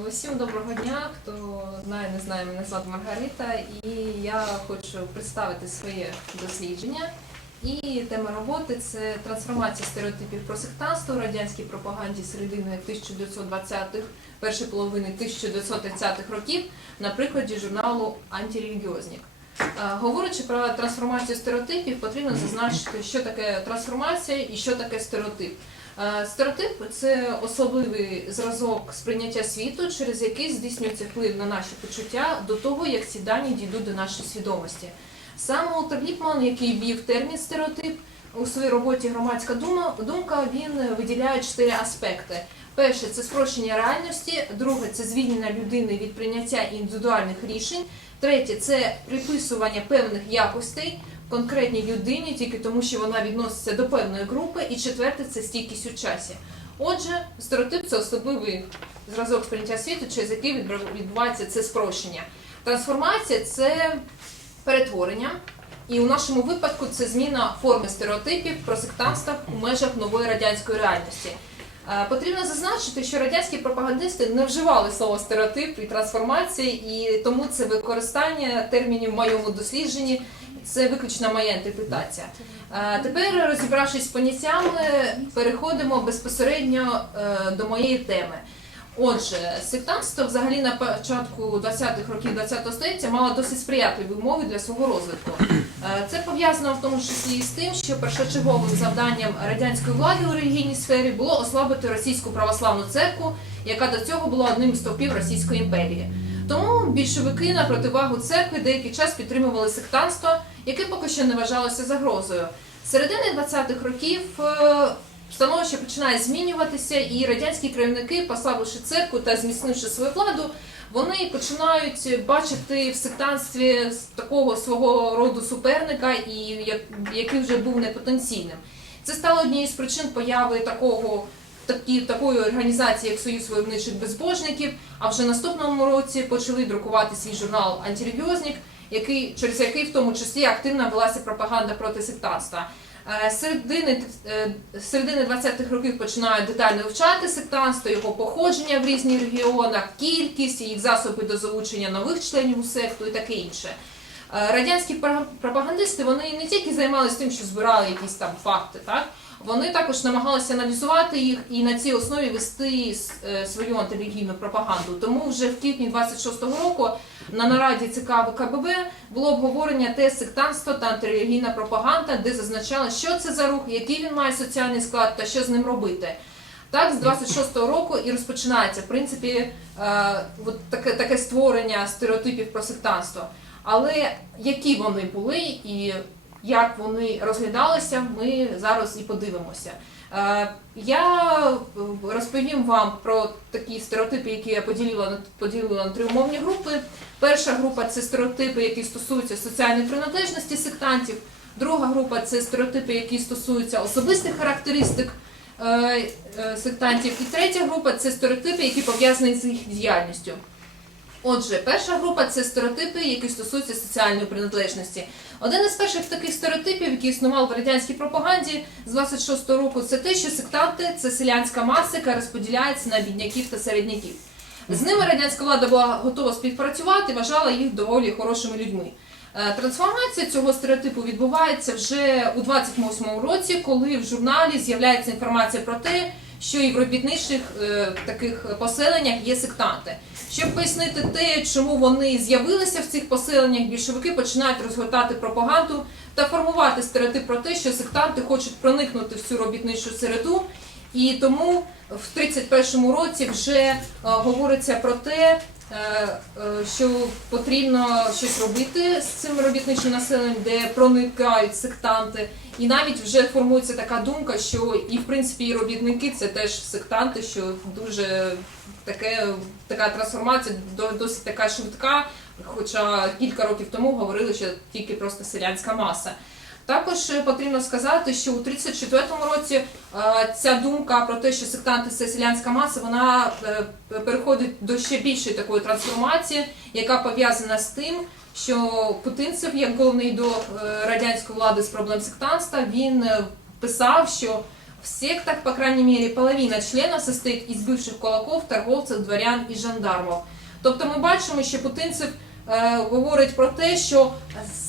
Усім доброго дня. Хто знає, не знає, мене звати Маргарита, і я хочу представити своє дослідження. І тема роботи це трансформація стереотипів про сектантство у радянській пропаганді середини 1920-х, першої половини 1930-х років на прикладі журналу Антирелігіознік. Е, Говорячи про трансформацію стереотипів, потрібно зазначити, що таке трансформація і що таке стереотип. Е, Стереотип це особливий зразок сприйняття світу, через який здійснюється вплив на наші почуття до того, як ці дані дійдуть до нашої свідомості. Сам Уолтер Ліпман, який ввів термін стереотип у своїй роботі громадська думка, він виділяє чотири аспекти. Перше це спрощення реальності, друге це звільнення людини від прийняття індивідуальних рішень, третє це приписування певних якостей конкретній людині, тільки тому, що вона відноситься до певної групи, і четверте це стійкість у часі. Отже, стереотип це особливий зразок сприйняття світу, через який відбувається це спрощення. Трансформація це перетворення, і у нашому випадку це зміна форми стереотипів про сектантство у межах нової радянської реальності. Е, Потрібно зазначити, що радянські пропагандисти не вживали слово стереотип і трансформація, і тому це використання термінів в моєму дослідженні це виключно моя інтерпретація. Тепер, розібравшись з поняттями, переходимо безпосередньо е, до моєї теми. Отже, сектантство взагалі на початку 20-х років 20-го століття мало досить сприятливі умови для свого розвитку. Е, Це пов'язано в тому числі з тим, що першочерговим завданням радянської влади у релігійній сфері було ослабити російську православну церкву, яка до цього була одним з стовпів Російської імперії. Тому більшовики на противагу церкви деякий час підтримували сектантство, яке поки що не вважалося загрозою. Середини 20-х років е, становище починає змінюватися, і радянські керівники, послабивши церкву та зміцнивши свою владу, вони починають бачити в сектантстві такого свого роду суперника, і який вже був непотенційним. Це стало однією з причин появи такого такі, такої організації, як Союз войовничих безбожників. А вже наступному році почали друкувати свій журнал Антирелігіознік, який через який в тому числі активно велася пропаганда проти сектантства. Е, Середини, е, середини 20-х років починають детально вивчати сектантство, його походження в різних регіонах, кількість, їх засоби до залучення нових членів у секту і таке інше. Е, Радянські пропагандисти вони не тільки займалися тим, що збирали якісь там факти, так вони також намагалися аналізувати їх і на цій основі вести е, свою антирелігійну пропаганду. Тому вже в квітні 26-го року на нараді ЦК ВКББ було обговорення те сектантство та антирелігійна пропаганда, де зазначали, що це за рух, який він має соціальний склад та що з ним робити. Так, з 26-го року і розпочинається в принципі е, таке, таке створення стереотипів про сектантство. Але які вони були і як вони розглядалися, ми зараз і подивимося. Е, Я е, розповім вам про такі стереотипи, які я поділила на поділила на три умовні групи. Перша група це стереотипи, які стосуються соціальної приналежності сектантів. Друга група це стереотипи, які стосуються особистих характеристик е, сектантів. І третя група це стереотипи, які пов'язані з їх діяльністю. Отже, перша група це стереотипи, які стосуються соціальної приналежності. Один із перших таких стереотипів, який існував в радянській пропаганді з 26-го року, це те, що сектанти це селянська маса, яка розподіляється на бідняків та середняків. З ними радянська влада була готова співпрацювати, вважала їх доволі хорошими людьми. Е, Трансформація цього стереотипу відбувається вже у 28-му році, коли в журналі з'являється інформація про те, що і в робітничих е, таких поселеннях є сектанти. Щоб пояснити те, чому вони з'явилися в цих поселеннях, більшовики починають розгортати пропаганду та формувати стереотип про те, що сектанти хочуть проникнути в цю робітничу середу. І тому в 31-му році вже е, говориться про те, що потрібно щось робити з цим робітничим населенням, де проникають сектанти. І навіть вже формується така думка, що і в принципі і робітники це теж сектанти, що дуже таке, така трансформація досить така швидка. Хоча кілька років тому говорили, що тільки просто селянська маса. Також е, потрібно сказати, що у 34-му році е, ця думка про те, що сектанти це селянська маса, вона е, переходить до ще більшої такої трансформації, яка пов'язана з тим, що Путинцев, як головний до радянської влади з проблем сектантства, він писав, що В сектах, по крайней мере, половина членов состоит из бывших кулаков, торговців, дворян і жандармів. Тобто ми бачимо, що Путинцев говорить про те, що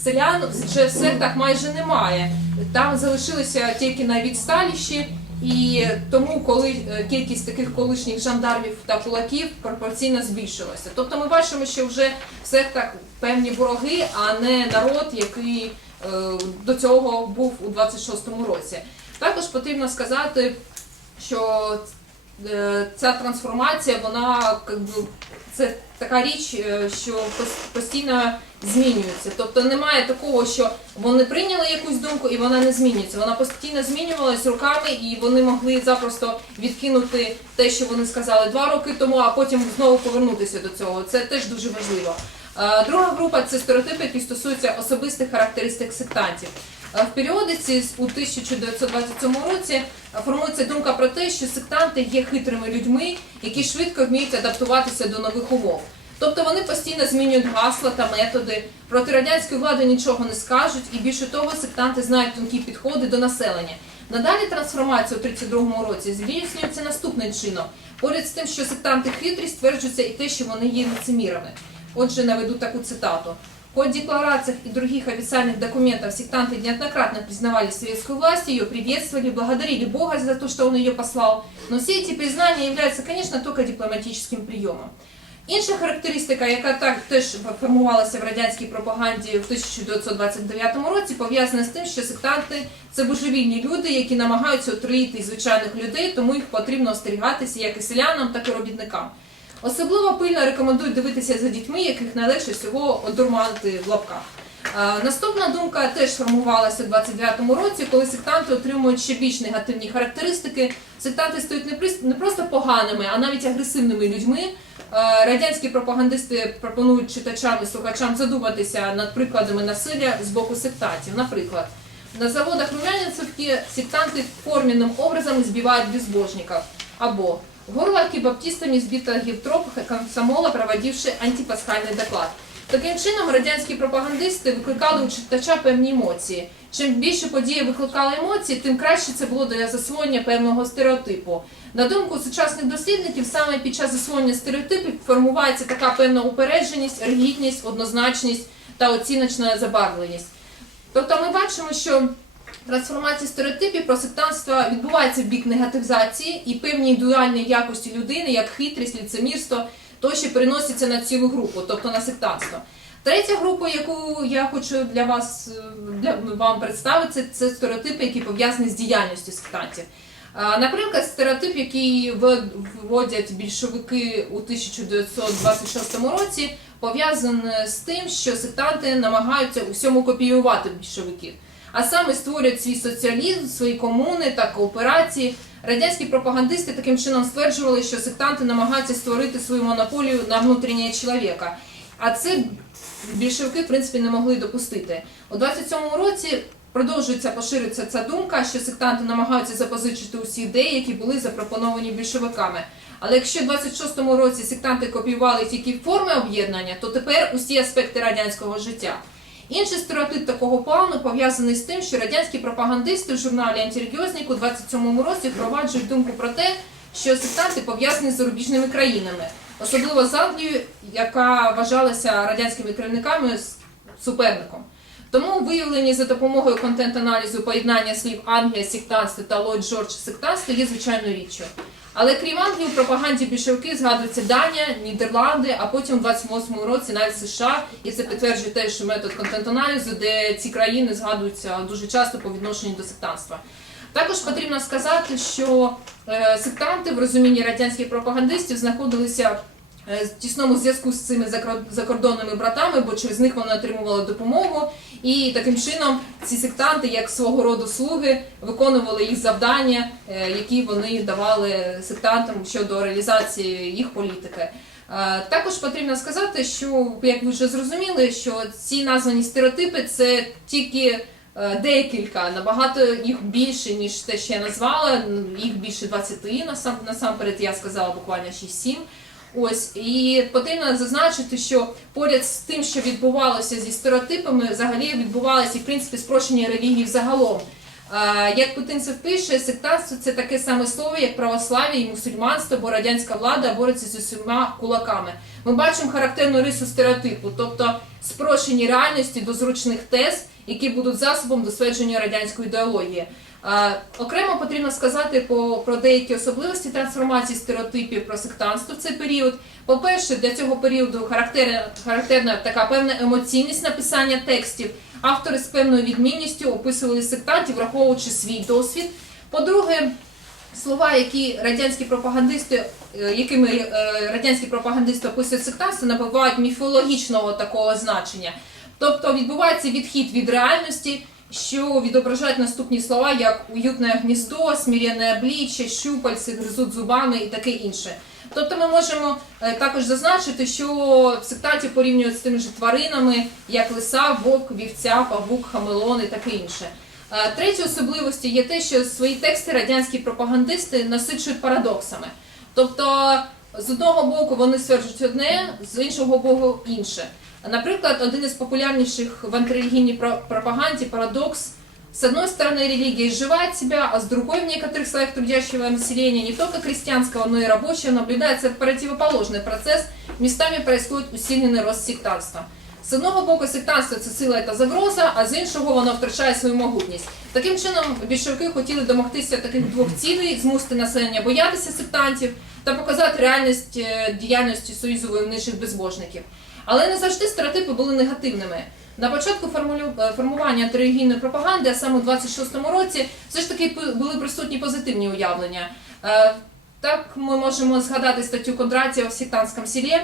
селян вже в сектах майже немає. Там залишилися тільки найвідсталіші, і тому, коли е, кількість таких колишніх жандармів та кулаків пропорційно збільшилася. Тобто ми бачимо, що вже в сектах певні вороги, а не народ, який е, до цього був у 26-му році. Також потрібно сказати, що е, ця трансформація, вона це така річ, е, що постійно змінюється. Тобто немає такого, що вони прийняли якусь думку і вона не змінюється. Вона постійно змінювалась руками, і вони могли запросто відкинути те, що вони сказали два роки тому, а потім знову повернутися до цього. Це теж дуже важливо. Е, Друга група це стереотипи, які стосуються особистих характеристик сектантів. В періодиці у 1927 році формується думка про те, що сектанти є хитрими людьми, які швидко вміють адаптуватися до нових умов. Тобто вони постійно змінюють гасла та методи, проти радянської влади нічого не скажуть, і більше того, сектанти знають тонкі підходи до населення. Надалі трансформація у 32-му році здійснюється наступним чином. Поряд з тим, що сектанти хитрі, стверджується і те, що вони є лицемірами. Отже, наведу таку цитату. Хоть в декларациях и других официальных документах сектанты неоднократно признавали советскую власть, ее приветствовали, благодарили Бога за то, что он ее послал, но все эти признания являются, конечно, только дипломатическим приемом. Інша характеристика, яка так теж формувалася в радянській пропаганді в 1929 році, пов'язана з тим, що сектанти це божевільні люди, які намагаються отруїти звичайних людей, тому їх потрібно остерігатися як і селянам, так і робітникам. Особливо пильно рекомендують дивитися за дітьми, яких найлегше всього одурманити в лапках. Наступна думка теж формувалася у 29-му році, коли сектанти отримують ще більш негативні характеристики. Сектанти стають не просто поганими, а навіть агресивними людьми. Радянські пропагандисти пропонують читачам і слухачам задуматися над прикладами насилля з боку сектантів. Наприклад, на заводах Румянцевки сектанты форменным образом избивают безбожников. Або в Горловке баптистами збита гівтроп комсомола, проводивши антипасхальний доклад. Таким чином, радянські пропагандисти викликали у читача певні емоції. Чим більше події викликали емоції, тим краще це було для засвоєння певного стереотипу. На думку сучасних дослідників, саме під час засвоєння стереотипів формується така певна упередженість, ригідність, однозначність та оціночна забарвленість. Тобто ми бачимо, що трансформація стереотипів про сектантство відбувається в бік негативізації і певні індивідуальні якості людини, як хитрість, ліцемірство, то ще переноситься на цілу групу, тобто на сектантство. Третя група, яку я хочу для вас е, для вам представити, це стереотипи, які пов'язані з діяльністю сектантів. Наприклад, стереотип, який вводять більшовики у 1926 році, пов'язаний з тим, що сектанти намагаються у всьому копіювати більшовиків, а саме створюють свій соціалізм, свої комуни та кооперації. Радянські пропагандисти таким чином стверджували, що сектанти намагаються створити свою монополію на внутрішнє чоловіка. А це більшовики, в принципі, не могли допустити. У 27-му році продовжується поширюється ця думка, що сектанти намагаються запозичити усі ідеї, які були запропоновані більшовиками. Але якщо в 26-му році сектанти копіювали тільки форми об'єднання, то тепер усі аспекти радянського життя. Інший стереотип такого плану пов'язаний з тим, що радянські пропагандисти в журналі «Антирелігіозник» у 27-му році впроваджують думку про те, що сектанти пов'язані з зарубіжними країнами, особливо з Англією, яка вважалася радянськими керівниками суперником. Тому виявлені за допомогою контент-аналізу поєднання слів Англія, сектантство та Ллойд Джордж сектантство є звичайною річчю. Але крім Англії, в пропаганді більшовики згадуються Данія, Нідерланди, а потім у 28-му році навіть США, і це підтверджує те, що метод контент-аналізу, де ці країни згадуються дуже часто по відношенню до сектантства. Також потрібно сказати, що е, сектанти в розумінні радянських пропагандистів знаходилися в тісному зв'язку з цими закордонними братами, бо через них вони отримували допомогу. І таким чином ці сектанти, як свого роду слуги, виконували їх завдання, е, які вони давали сектантам щодо реалізації їх політики. Е, Також потрібно сказати, що як ви вже зрозуміли, що ці названі стереотипи це тільки е, декілька, набагато їх більше, ніж те, що я назвала. Їх більше 20 насамперед, я сказала буквально 6-7. Ось і потрібно зазначити, що поряд з тим, що відбувалося зі стереотипами, взагалі відбувалося і в принципі спрощення релігії взагалом. А, Як Путинцев пише, сектантство це таке саме слово, як православ'я і мусульманство, бо радянська влада бореться з усіма кулаками. Ми бачимо характерну рису стереотипу, тобто спрощені реальності до зручних тез, які будуть засобом дослідження радянської ідеології. А, Окремо потрібно сказати по, про деякі особливості трансформації стереотипів про сектантство в цей період. По-перше, для цього періоду характерна, характерна така певна емоційність написання текстів. Автори з певною відмінністю описували сектантів, враховуючи свій досвід. По-друге, слова, які радянські пропагандисти, е, якими е, радянські пропагандисти описують сектантство, набувають міфологічного такого значення. Тобто відбувається відхід від реальності, що відображають наступні слова, як уютне гніздо, сміряне обличчя, щупальці, гризуть зубами і таке інше. Тобто ми можемо е, також зазначити, що сектантів порівнюють з тими ж тваринами, як лиса, вовк, вівця, павук, хамелон і таке інше. Е, Третьою особливістю є те, що свої тексти радянські пропагандисти насичують парадоксами. Тобто, з одного боку вони стверджують одне, з іншого боку інше. Наприклад, один із популярніших в антирелігійній про- пропаганді парадокс. С одной стороны, религия изживает себя, а с другой в некоторых слоях трудящего населения, не только крестьянского, но и рабочего, наблюдается противоположный процесс. Местами происходит усиленный рост сектантства. З одного боку, сектантство це сила та загроза, а з іншого воно втрачає свою могутність. Таким чином, більшовики хотіли домогтися таких двох цілей: змусити населення боятися сектантів та показати реальність е, діяльності Союзу войовничих безбожників. Але не завжди стереотипи були негативними. На початку формулю- е, формування антирелігійної пропаганди, а саме у 26-му році, все ж таки п- були присутні позитивні уявлення. Е, Так ми можемо згадати статтю Кондратєва в сектантському селі,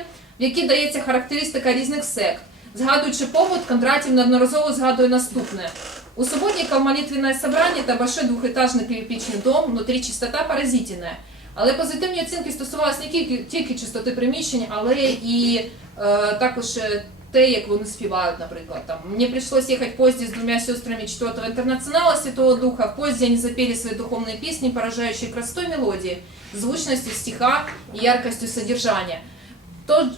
в якій дається характеристика різних сект. Згадуючи побут, Кондратів неодноразово згадує наступне. У субботников молитвенное собрание – это большой двухэтажный кирпичный дом, внутри чистота поразительная. Але позитивні оцінки стосувалися не тільки, тільки чистоти приміщень, але і е, також е, те, як вони співають, наприклад. Там. Мені прийшлось їхати в поїзді з двома сестрами 4-го інтернаціонала Святого Духа. В поїзді вони запели свої духовні пісні, поражаючи красотой мелодії, звучністю стиха і яркостю содержання.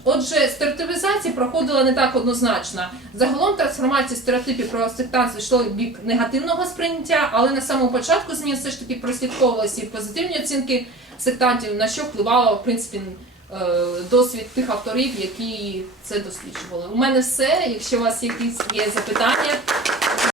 Отже, стереотипізація проходила не так однозначно. Загалом трансформація стереотипів про сектантство йшло в бік негативного сприйняття, але на самому початку змін все ж таки прослідковувалися і позитивні оцінки сектантів, на що впливало в принципі е, досвід тих авторів, які це досліджували. У мене все. Якщо у вас якісь є запитання,